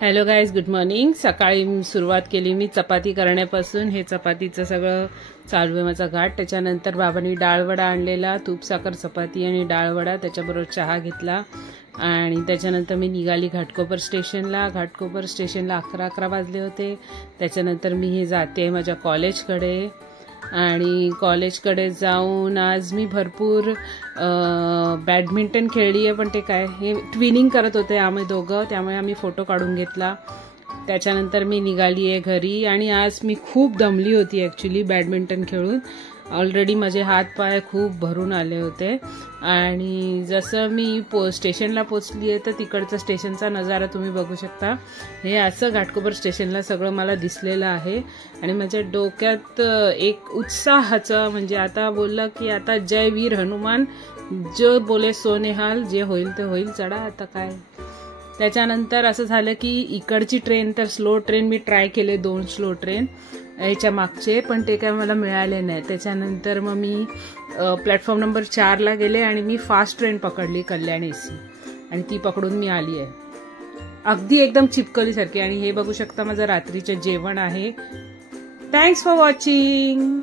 Hello guys, good morning. सकाळी सुरुवात केली मी चपाती करण्यापासून। हे चपातीचं सगळं चालू आहे माझा घाट। त्याच्यानंतर बाबांनी डाळवडा आणलेला, तूप साखर चपाती आणि डाळवडा, त्याच्याबरोबर चहा घेतला आणि त्याच्यानंतर मी निघाली घाटकोपर स्टेशनला। घाटकोपर स्टेशनला 11 वाजले होते। त्याच्यानंतर मी हे जाते माझ्या कॉलेजकडे आणि कॉलेजकडे जाऊन आज मी भरपूर बॅडमिंटन खेळली आहे। पण ते काय, हे ट्विनिंग करत होते आम्ही दोघं, त्यामुळे आम्ही फोटो काढून घेतला। त्याच्यानंतर मी निघाली आहे घरी आणि आज मी खूप दमली होती ॲक्च्युली बॅडमिंटन खेळून। ऑलरेडी माझे हात पाय खूप भरून आले होते आणि जसं मी स्टेशनला पोचली आहे तर तिकडचं स्टेशनचा नजारा तुम्ही बघू शकता। हे असं घाटकोपर स्टेशनला सगळं मला दिसलेलं आहे आणि माझ्या डोक्यात एक उत्साहाचं, म्हणजे आता बोललं की आता जय वीर हनुमान, जो बोले सोनेहाल, जे होईल ते होईल, चढा आता काय। त्याच्यानंतर असं झालं की इकडची ट्रेन तर स्लो ट्रेन मी ट्राय केले, 2 स्लो ट्रेन याच्या मागचे, पण ते काय मला मिळाले नाही। त्याच्यानंतर मग मी प्लॅटफॉर्म नंबर 4ला गेले आणि मी फास्ट ट्रेन पकडली, कल्याण AC, आणि ती पकडून मी आली आहे अगदी एकदम चिपकलीसारखी। आणि हे बघू शकता माझं रात्रीचं जेवण आहे। Thanks for watching.